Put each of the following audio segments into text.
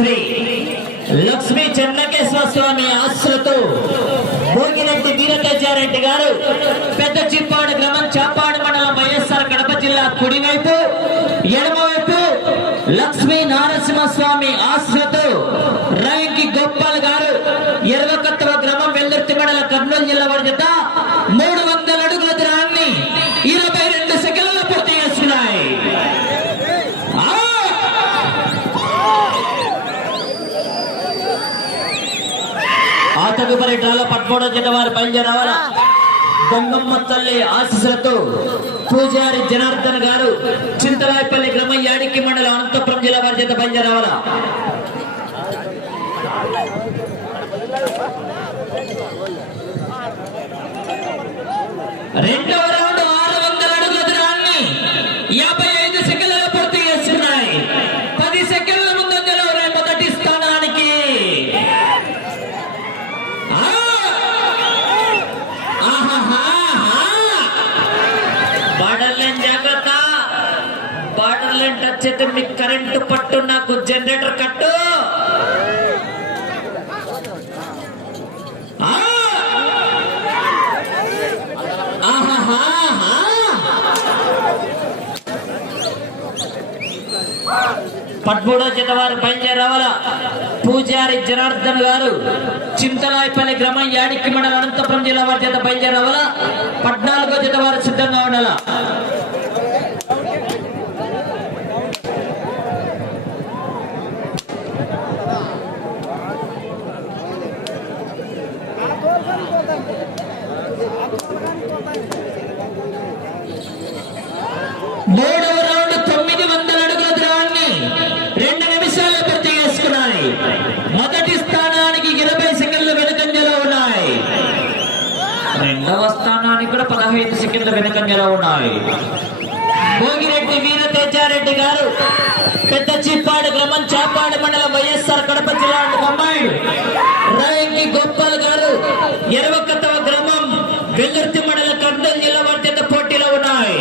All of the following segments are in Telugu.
శ్రీ లక్ష్మీ చెన్నకేశ్వర స్వామి ఆశ్రతో భోగిరెడ్డి వీరతేజారెడ్డి గారు పెద్ద చిప్పాడు గ్రామం చాపాడు మండలం వైఎస్ఆర్ కడప జిల్లా కుడివైపు ఎడమవైపు లక్ష్మీ నారసింహ స్వామి ఆశ్రతో రైకి గోపాల్ గారు ఎరవకత్తవ గ్రామం వెల్లుర్తి మండల కర్నూలు జిల్లా వారి జత మూడు వందల అడుగుల దూరాన్ని ఇరవై రెండు సెకండ్లలో పూర్తి చేస్తున్నాయి ఆ! ఆ తదుపరి డ్రాలో పదమూడో జత వారు బయలుదేరవాల? గంగమ్మ తల్లి ఆశీస్సులతో పూజారి జనార్దన్ గారు చింతలాయపల్లి గ్రామ యాడికి మండలం అనంతపురం జిల్లా వారి చేత బయలుదేరవాల? రెండవ రౌండ్ ఆరు వందల అడుగుల దూరాన్ని యాభై ఐదు సెకండ్లలో పూర్తి చేస్తున్నాయి పది సెకండ్ల ముందంజలో ఉన్నాయి మొదటి స్థానానికి ఆ! ఆహాహాహా! బార్డర్లైన్ జాగ్రత్త బార్డర్లైన్ టచ్ అయితే కరెంటు పట్టు నాకు జనరేటర్ కట్టు. పద్మూడో జత వారు బయలుదేరవాల? పూజారి జనార్దన్ గారు చింతలాయపల్లి గ్రామం యాడికి మండలం అనంతపురం జిల్లా వారి చేత బయలుదేరవాల? పద్నాలుగో జత వారు సిద్ధంగా ఉండాల మూడవ రౌండ్ తొమ్మిది వందల అడుగుల దూరాన్ని రెండు నిమిషాలు పూర్తి చేసుకున్నాయి మొదటి స్థానానికి ఇరవై సెకండ్లు వెనుకంజలో ఉన్నాయి రెండవ స్థానానికి కూడా పదహైదు సెకండ్ల వెనుకంజలో ఉన్నాయి. భోగిరెడ్డి వీరతేజారెడ్డి గారు పెద్ద చిప్పాడు గ్రామం చాపాడు మండలం వైఎస్ఆర్ కడప జిల్లా అమ్మాయి రాయంకి గోపాల్ గారు ఇరవై గ్రామం వెల్లుర్తి మండలం కర్నూలు జిల్లా వారి పోటీలో ఉన్నాయి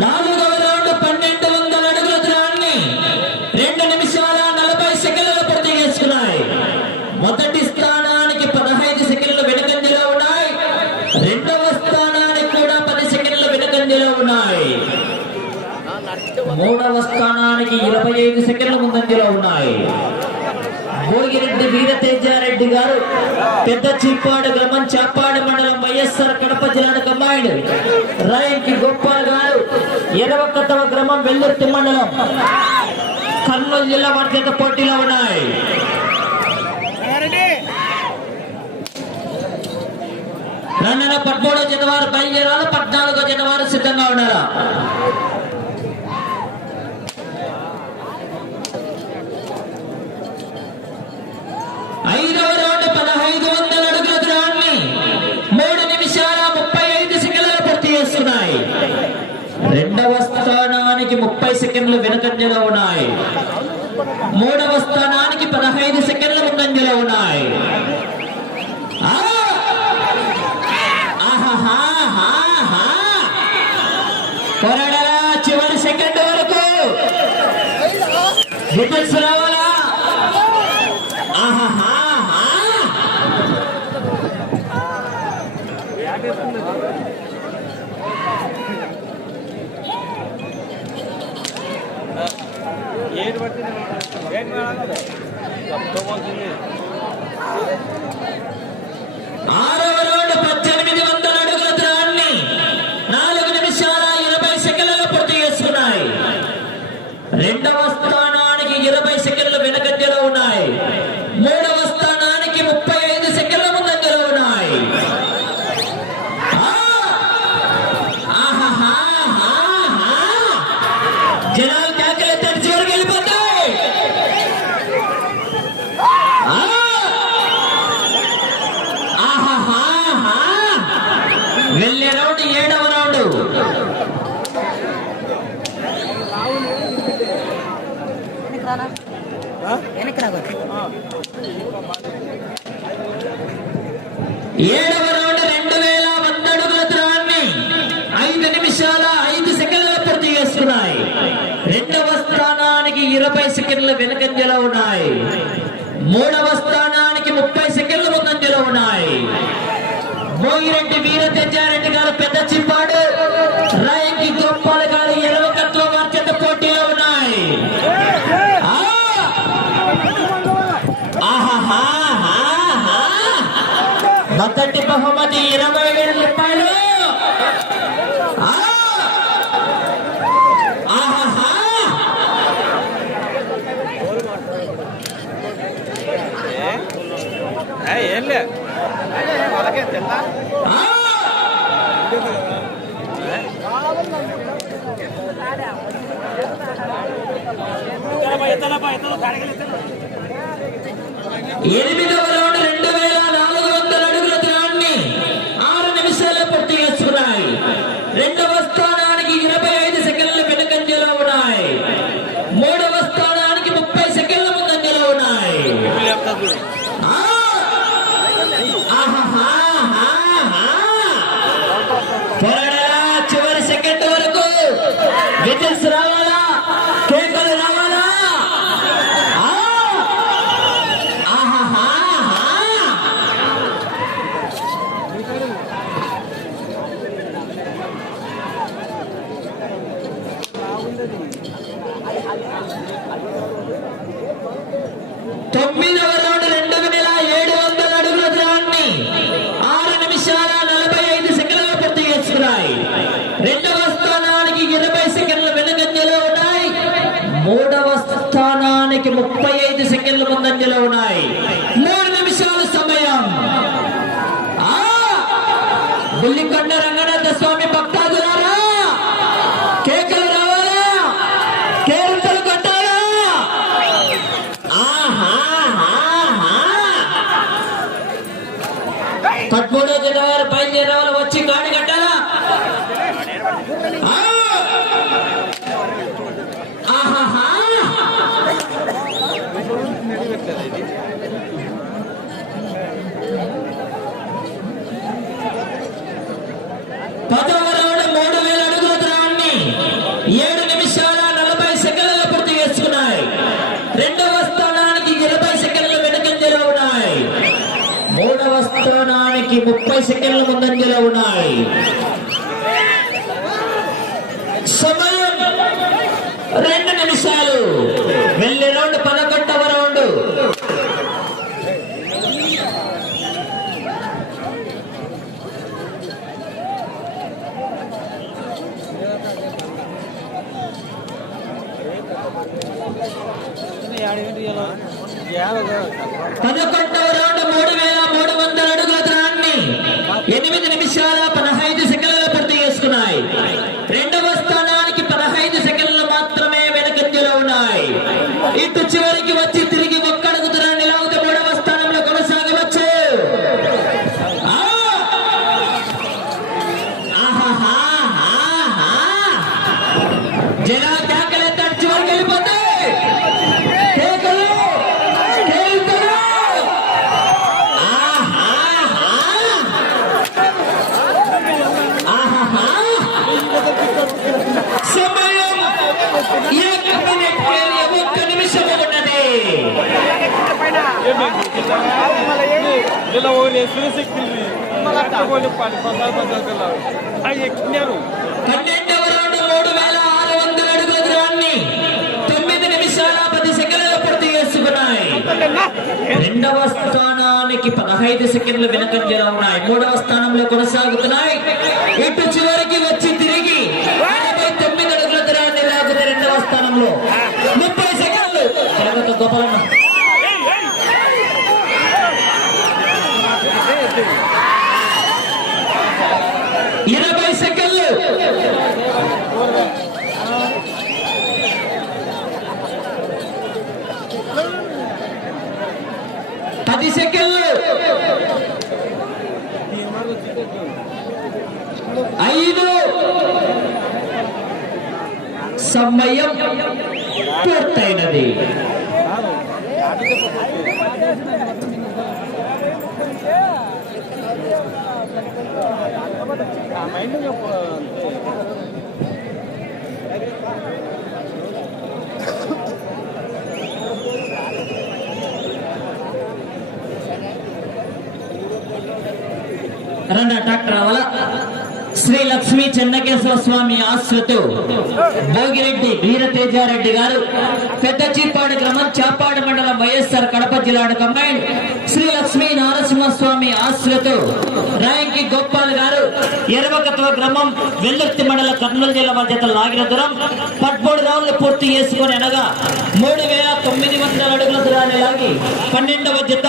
నాలుగవ రౌండ్ పన్నెండు వందల అడుగుల దూరాన్ని రెండు నిమిషాల నలభై సెకండ్లు పూర్తి చేసుకున్నాయి మొదటి స్థానానికి పదహైదు సెకండ్లు వెనుకంజలో ఉన్నాయి రెండవ స్థానానికి కూడా పది సెకండ్లు ఉన్నాయి. మూడవ స్థానానికి ఇరవై ఐదు సెకండ్ల ముందంజలో ఉన్నాయి. భోగిరెడ్డి వీరతేజారెడ్డి గారు పెద్ద చిప్పాడు గ్రామం చాపాడు మండలం వైఎస్ఆర్ కడప జిల్లాకు అమ్మాయిడు రాయంకి గోపాల్ గారు ఎరవకతవ గ్రామం వెల్లుర్తి మండలం కర్నూలు జిల్లా వర్గత పోటీలో ఉన్నాయి. రన్నన పదమూడో జనవారు బయలుదేరాలి. పద్నాలుగో జనవరి సిద్ధంగా ఉన్నారా? ఐదవ రౌండ్ పదహైదు వందల అడుగుల దూరాన్ని మూడు నిమిషాల ముప్పై ఐదు సెకండ్లు పూర్తి చేస్తున్నాయి. రెండవ స్థానానికి ముప్పై సెకండ్లు వెనుకంజలో ఉన్నాయి. మూడవ స్థానానికి పదహైదు సెకండ్లు ముందంజలో ఉన్నాయి. కొరడలా చివరి సెకండ్ వరకు. వికెట్స్ రావాలా ఆహాహాహా! ఏడు పట్టింది ఏడు మేడం తప్పబోతుంది ఆరవ రౌండ్ పద్దెనిమిది వందల అడుగుల దూరాన్ని నాలుగు నిమిషాల ఇరవై సెకండ్లలో పూర్తి చేసుకున్నాయి రెండవ స్థానానికి ఇరవై సెకండ్లు వెనకంజలో ఉన్నాయి మూడవ స్థానం ఏడవ రౌండ్ రెండు వేల వంద అడుగుల దూరాన్ని ఐదు నిమిషాల ఐదు సెకండ్ల పూర్తి చేస్తున్నాయి. రెండవ స్థానానికి ఇరవై సెకండ్ల వెనుకంజలో ఉన్నాయి. మూడవ స్థానానికి ముప్పై సెకండ్ల ముందంజలో ఉన్నాయి. మోగిరెడ్డి వీర తెచ్చారెడ్డి గారు పెద్ద చిప్పాడు. రాయంకి గోపాల మొదటి బహుమతి ఇరవై వేల రూపాయలు ఆ! ఆహాహా! ఏం లే వాళ్ళకే! ఎనిమిదవ చివరి సెకండ్ వరకు విజిల్స్ రావాలా కేకలు రావాలా అది అది అది సెకండ్ల ముందంజలో ఉన్నాయి. మూడు నిమిషాల సమయం. బుల్లికొండ రంగనాథ స్వామి భక్తాదులారా కేకలు రావాలా కేరింతలు కొట్టాలా పదమూడో జనవరి బయలుదేరే వాళ్ళు వచ్చి గాడి కట్టాలా ఆ! ఆహాహా! పదవ రౌండ్ మూడు వేల అడుగుల దూరాన్ని ఏడు నిమిషాల నలభై సెకండ్ల పూర్తి చేసుకున్నాయి రెండవ స్థానానికి ఇరవై సెకండ్ల ఉన్నాయి మూడవ స్థానానికి ముప్పై సెకండ్ల ముందంజలో ఉన్నాయి సమయం రెండు నిమిషాలు. వెళ్ళే రౌండ్ పదకొండవ రౌండ్. పదకొండవ రౌండ్ మూడు వేల మూడు వందల అడుగుల త్రాన్ని ఎనిమిది నిమిషాల పదహైదు సెకండ్ల పూర్తి చేసుకున్నాయి రెండవ స్థానానికి పదహైదు సెకండ్లు మాత్రమే వెనకంజలో ఉన్నాయి ఇటు చివరికి వచ్చి తిరిగి ఒక్కడుగు దూరాన్ని లాగితే మూడవ స్థానంలో కొనసాగవచ్చు ఆ! ఆహాహాహాహా! జనాలు కేకలెత్తాడు చివరికి వెళ్ళిపోతే కేకలు కేకలు ఆహాహా! ఆహాహా! సమయం ఏక మినిట్ వేరే ఒక్క నిమిషం ఉన్నది ఇలా ఓరి సురశక్తి పట్టుకొని పది పదాలు పదాలు పిల్లలు అవి ఎక్కినారు పన్నెండవ రౌండ్ వేల ఆరు తొమ్మిది నిమిషాల పది సెకండ్ల పూర్తి రెండవ స్థానానికి పదహైదు సెకండ్లు వెనకంజలో ఉన్నాయి. మూడవ స్థానంలో కొనసాగుతున్నాయి. ఇటు చివరికి వచ్చి తిరిగి యాభై తొమ్మిది అడుగుల దూరాన్ని లాగుతుంది రెండవ స్థానంలో ముప్పై సెకండ్లు. గొప్పలన్నా ఇరవై సెకండ్లు. పది సెకండ్లు. ఐదు. సమయం పూర్తయినది. ఆ మైండ్ చెప్పు రన్న ట్రాక్టర్ అవల శ్రీ లక్ష్మీ చెన్నకేశ్వర స్వామి ఆశ్రతు. భోగిరెడ్డి వీరతేజారెడ్డి గారు. పెద్ద చీపాడు గ్రామం చాపాడు మండలం వైఎస్ఆర్ కడప జిల్లాడు కంబైన్ శ్రీ లక్ష్మీ నారసింహస్వామి ఆశ్రతు. రాయంకి గోపాల్ గారు. ఎరవకత్వ గ్రామం వెల్లుర్తి మండల కర్నూలు జిల్లా మధ్యత లాగిన దూరం. పద్మూడు రౌండ్లు పూర్తి చేసుకుని అనగా మూడు వేల తొమ్మిది వందల అడుగుల దూరాన్ని లాగి పన్నెండవ జత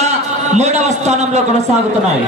మూడవ స్థానంలో కొనసాగుతున్నాయి.